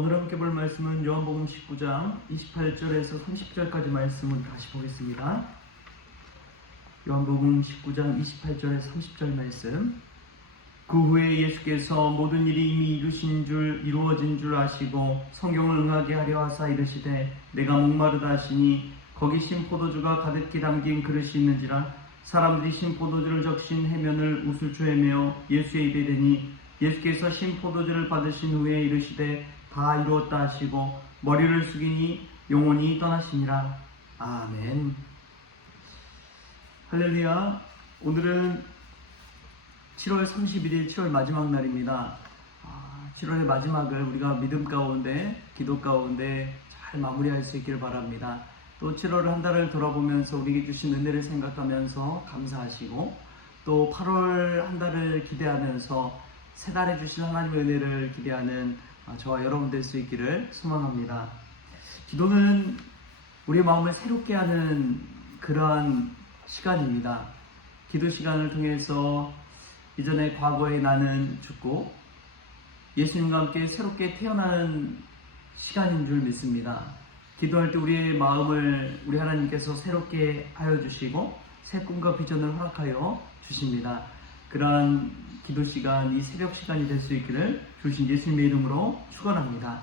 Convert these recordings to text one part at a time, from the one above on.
오늘 함께 볼 말씀은 요한복음 19장 28절에서 30절까지 말씀을 다시 보겠습니다. 요한복음 19장 28절에서 30절 말씀. 그 후에 예수께서 모든 일이 이미 이루어진 줄 아시고 성경을 응하게 하려 하사 이르시되 내가 목마르다 하시니 거기 신 포도주가 가득히 담긴 그릇이 있는지라 사람들이 신 포도주를 적신 해면을 우슬초 헤매어 예수의 입에 대니 예수께서 신 포도주를 받으신 후에 이르시되 다 이루었다 하시고 머리를 숙이니 영혼이 떠나시니라. 아멘. 할렐루야. 오늘은 7월 31일 7월 마지막 날입니다. 7월의 마지막을 우리가 믿음 가운데 기도 가운데 잘 마무리할 수 있기를 바랍니다. 또 7월 한 달을 돌아보면서 우리에게 주신 은혜를 생각하면서 감사하시고 또 8월 한 달을 기대하면서 새 달에 주신 하나님의 은혜를 기대하는 저와 여러분 될 수 있기를 소망합니다. 기도는 우리의 마음을 새롭게 하는 그러한 시간입니다. 기도 시간을 통해서 이전에 과거의 나는 죽고 예수님과 함께 새롭게 태어나는 시간인 줄 믿습니다. 기도할 때 우리의 마음을 우리 하나님께서 새롭게 하여 주시고 새 꿈과 비전을 허락하여 주십니다. 그러한 기도 시간, 이 새벽 시간이 될 수 있기를 주신 예수님의 이름으로 축원합니다.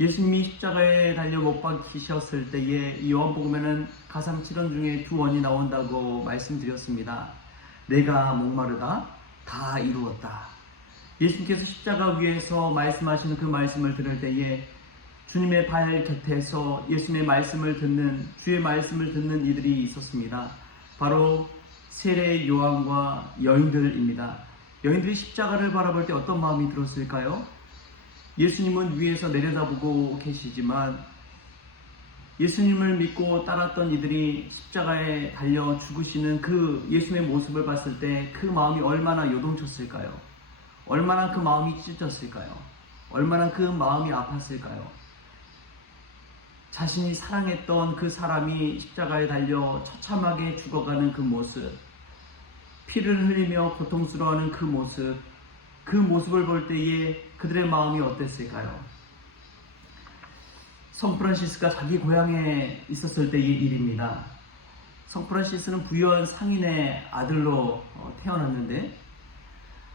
예수님이 십자가에 달려 못 박히셨을 때에 이 요한복음에는 가상 7원 중에 2원이 나온다고 말씀드렸습니다. 내가 목마르다, 다 이루었다. 예수님께서 십자가 위에서 말씀하시는 그 말씀을 들을 때에 주님의 발 곁에서 예수님의 말씀을 듣는, 주의 말씀을 듣는 이들이 있었습니다. 바로 세례 요한과 여인들입니다. 여인들이 십자가를 바라볼 때 어떤 마음이 들었을까요? 예수님은 위에서 내려다보고 계시지만 예수님을 믿고 따랐던 이들이 십자가에 달려 죽으시는 그 예수님의 모습을 봤을 때 그 마음이 얼마나 요동쳤을까요? 얼마나 그 마음이 찢어졌을까요? 얼마나 그 마음이 아팠을까요? 자신이 사랑했던 그 사람이 십자가에 달려 처참하게 죽어가는 그 모습, 피를 흘리며 고통스러워하는 그 모습을 볼 때에 그들의 마음이 어땠을까요? 성 프란시스가 자기 고향에 있었을 때의 일입니다. 성 프란시스는 부유한 상인의 아들로 태어났는데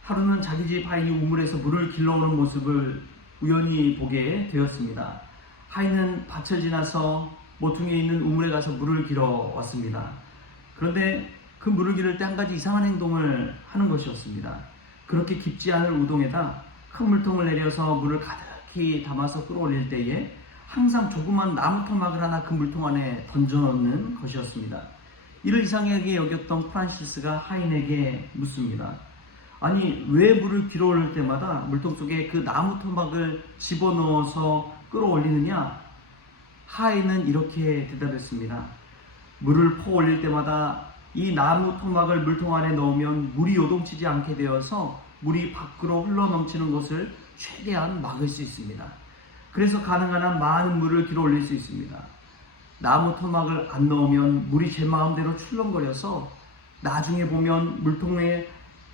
하루는 자기 집 하인이 우물에서 물을 길러오는 모습을 우연히 보게 되었습니다. 하인은 밭을 지나서 모퉁이에 있는 우물에 가서 물을 길어 왔습니다. 그런데 그 물을 기를 때 한 가지 이상한 행동을 하는 것이었습니다. 그렇게 깊지 않은 우동에다 큰 물통을 내려서 물을 가득히 담아서 끌어올릴 때에 항상 조그만 나무 토막을 하나 그 물통 안에 던져넣는 것이었습니다. 이를 이상하게 여겼던 프란시스가 하인에게 묻습니다. 아니, 왜 물을 길어올릴 때마다 물통 속에 그 나무 토막을 집어넣어서 끌어올리느냐? 하인은 이렇게 대답했습니다. 물을 퍼올릴 때마다 이 나무 토막을 물통 안에 넣으면 물이 요동치지 않게 되어서 물이 밖으로 흘러넘치는 것을 최대한 막을 수 있습니다. 그래서 가능한 한 많은 물을 길어 올릴 수 있습니다. 나무 토막을 안 넣으면 물이 제 마음대로 출렁거려서 나중에 보면 물통에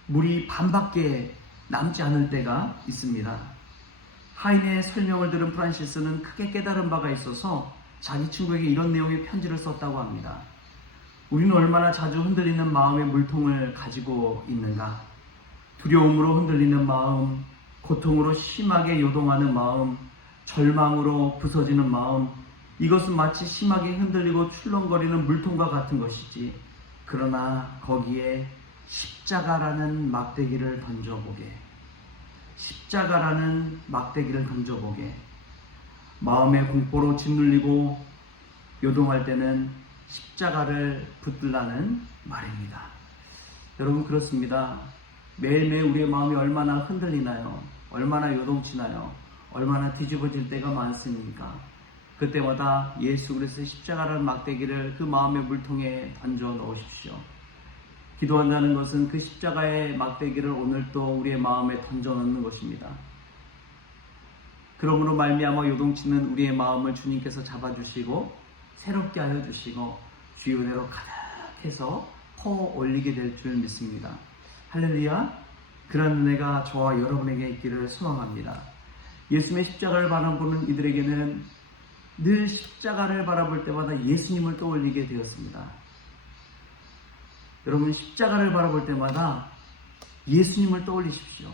물이 반밖에 남지 않을 때가 있습니다. 하인의 설명을 들은 프란시스는 크게 깨달은 바가 있어서 자기 친구에게 이런 내용의 편지를 썼다고 합니다. 우리는 얼마나 자주 흔들리는 마음의 물통을 가지고 있는가? 두려움으로 흔들리는 마음, 고통으로 심하게 요동하는 마음, 절망으로 부서지는 마음, 이것은 마치 심하게 흔들리고 출렁거리는 물통과 같은 것이지. 그러나 거기에 십자가라는 막대기를 던져보게. 십자가라는 막대기를 던져보게. 마음의 공포로 짓눌리고 요동할 때는 십자가를 붙들라는 말입니다. 여러분, 그렇습니다. 매일매일 우리의 마음이 얼마나 흔들리나요? 얼마나 요동치나요? 얼마나 뒤집어질 때가 많습니까? 그때마다 예수 그리스도의 십자가라는 막대기를 그 마음의 물통에 던져 넣으십시오. 기도한다는 것은 그 십자가의 막대기를 오늘 또 우리의 마음에 던져 넣는 것입니다. 그러므로 말미암아 요동치는 우리의 마음을 주님께서 잡아주시고 새롭게 하여 주시고 주의 은혜로 가득해서 퍼 올리게 될 줄 믿습니다. 할렐루야. 그런 은혜가 저와 여러분에게 있기를 소망합니다. 예수님의 십자가를 바라보는 이들에게는 늘 십자가를 바라볼 때마다 예수님을 떠올리게 되었습니다. 여러분, 십자가를 바라볼 때마다 예수님을 떠올리십시오.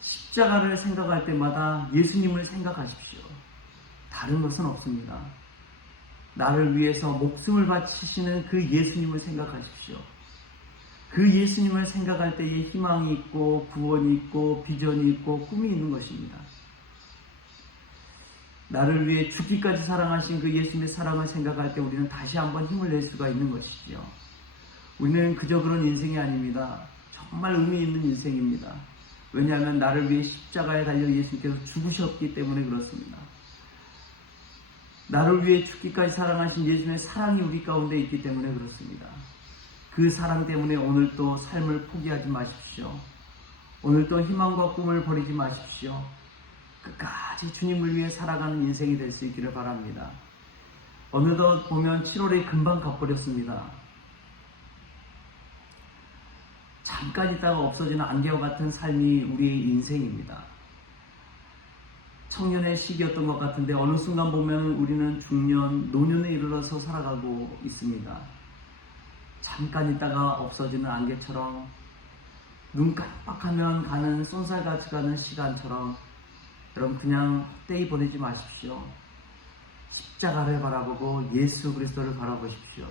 십자가를 생각할 때마다 예수님을 생각하십시오. 다른 것은 없습니다. 나를 위해서 목숨을 바치시는 그 예수님을 생각하십시오. 그 예수님을 생각할 때에 희망이 있고 구원이 있고 비전이 있고 꿈이 있는 것입니다. 나를 위해 죽기까지 사랑하신 그 예수님의 사랑을 생각할 때 우리는 다시 한번 힘을 낼 수가 있는 것이죠. 우리는 그저 그런 인생이 아닙니다. 정말 의미 있는 인생입니다. 왜냐하면 나를 위해 십자가에 달려 예수님께서 죽으셨기 때문에 그렇습니다. 나를 위해 죽기까지 사랑하신 예수님의 사랑이 우리 가운데 있기 때문에 그렇습니다. 그 사랑 때문에 오늘도 삶을 포기하지 마십시오. 오늘도 희망과 꿈을 버리지 마십시오. 끝까지 주님을 위해 살아가는 인생이 될 수 있기를 바랍니다. 어느덧 보면 7월이 금방 가버렸습니다. 잠깐 있다가 없어지는 안개와 같은 삶이 우리의 인생입니다. 청년의 시기였던 것 같은데 어느 순간 보면 우리는 중년, 노년에 이르러서 살아가고 있습니다. 잠깐 있다가 없어지는 안개처럼 눈 깜빡하면 가는 쏜살같이 가는 시간처럼 여러분 그냥 헛되이 보내지 마십시오. 십자가를 바라보고 예수 그리스도를 바라보십시오.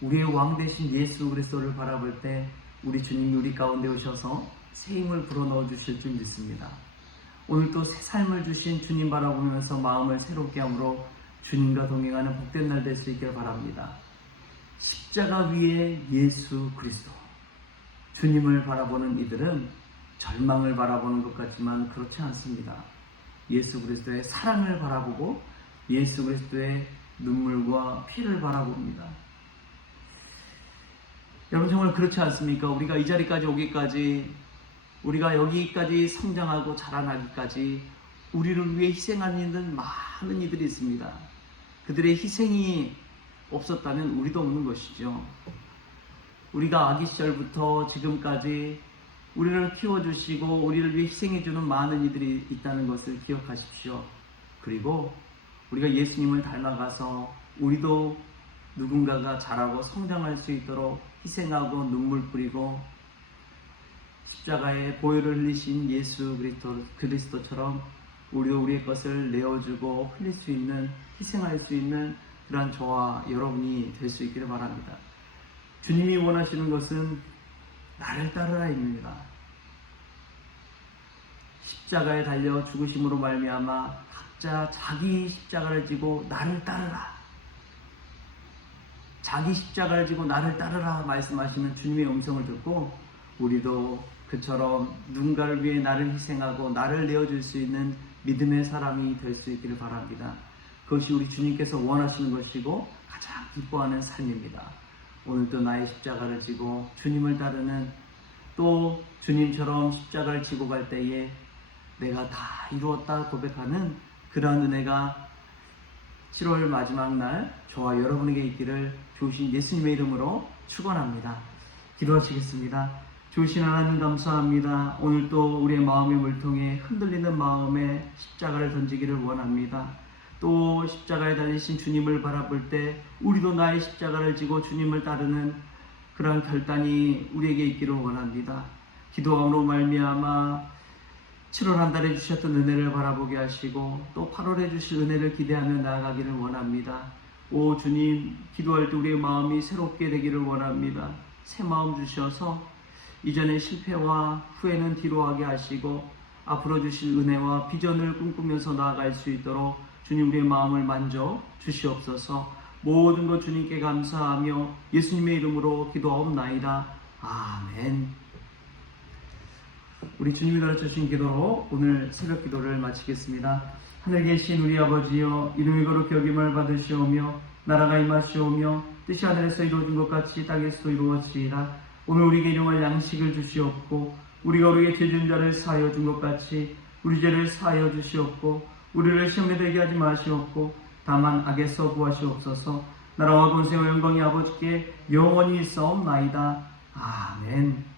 우리의 왕 되신 예수 그리스도를 바라볼 때 우리 주님이 우리 가운데 오셔서 새 힘을 불어넣어 주실 줄 믿습니다. 오늘 또 새 삶을 주신 주님 바라보면서 마음을 새롭게 함으로 주님과 동행하는 복된 날 될 수 있기를 바랍니다. 십자가 위에 예수 그리스도, 주님을 바라보는 이들은 절망을 바라보는 것 같지만 그렇지 않습니다. 예수 그리스도의 사랑을 바라보고 예수 그리스도의 눈물과 피를 바라봅니다. 여러분 정말 그렇지 않습니까? 우리가 이 자리까지 오기까지, 우리가 여기까지 성장하고 자라나기까지 우리를 위해 희생하는 많은 이들이 있습니다. 그들의 희생이 없었다면 우리도 없는 것이죠. 우리가 아기 시절부터 지금까지 우리를 키워주시고 우리를 위해 희생해주는 많은 이들이 있다는 것을 기억하십시오. 그리고 우리가 예수님을 닮아가서 우리도 누군가가 자라고 성장할 수 있도록 희생하고 눈물 뿌리고 십자가에 보혈을 흘리신 예수 그리스도처럼 우리도 우리의 것을 내어주고 흘릴 수 있는, 희생할 수 있는 그러한 저와 여러분이 될 수 있기를 바랍니다. 주님이 원하시는 것은 나를 따르라입니다. 십자가에 달려 죽으심으로 말미암아 각자 자기 십자가를 지고 나를 따르라, 자기 십자가를 지고 나를 따르라 말씀하시는 주님의 음성을 듣고 우리도 그처럼 누군가를 위해 나를 희생하고 나를 내어줄 수 있는 믿음의 사람이 될 수 있기를 바랍니다. 그것이 우리 주님께서 원하시는 것이고 가장 기뻐하는 삶입니다. 오늘도 나의 십자가를 지고 주님을 따르는, 또 주님처럼 십자가를 지고 갈 때에 내가 다 이루었다 고백하는 그러한 은혜가 7월 마지막 날 저와 여러분에게 있기를 주신 예수님의 이름으로 축원합니다. 기도하시겠습니다. 주신 하나님 감사합니다. 오늘도 우리의 마음의 물통에 흔들리는 마음에 십자가를 던지기를 원합니다. 또 십자가에 달리신 주님을 바라볼 때 우리도 나의 십자가를 지고 주님을 따르는 그러한 결단이 우리에게 있기를 원합니다. 기도함으로 말미암아 7월 한 달에 주셨던 은혜를 바라보게 하시고 또 8월에 주실 은혜를 기대하며 나아가기를 원합니다. 오 주님, 기도할 때 우리의 마음이 새롭게 되기를 원합니다. 새 마음 주셔서 이전의 실패와 후회는 뒤로 하게 하시고 앞으로 주실 은혜와 비전을 꿈꾸면서 나아갈 수 있도록 주님 우리의 마음을 만져 주시옵소서. 모든 것 주님께 감사하며 예수님의 이름으로 기도하옵나이다. 아멘. 우리 주님이 가르쳐주신 기도로 오늘 새벽 기도를 마치겠습니다. 하늘에 계신 우리 아버지여, 이름이 거룩히 여김을 받으시오며 나라가 임하시오며 뜻이 하늘에서 이루어진 것 같이 땅에서도 이루어지이다. 오늘 우리에게 일용할 양식을 주시옵고 우리가 우리에게 죄 지은 자를 사하여 준 것 같이 우리 죄를 사하여 주시옵고 우리를 시험에 들게 하지 마시옵고 다만 악에서 구하시옵소서. 나라와 권세와 영광이 아버지께 영원히 있사옵나이다. 아멘.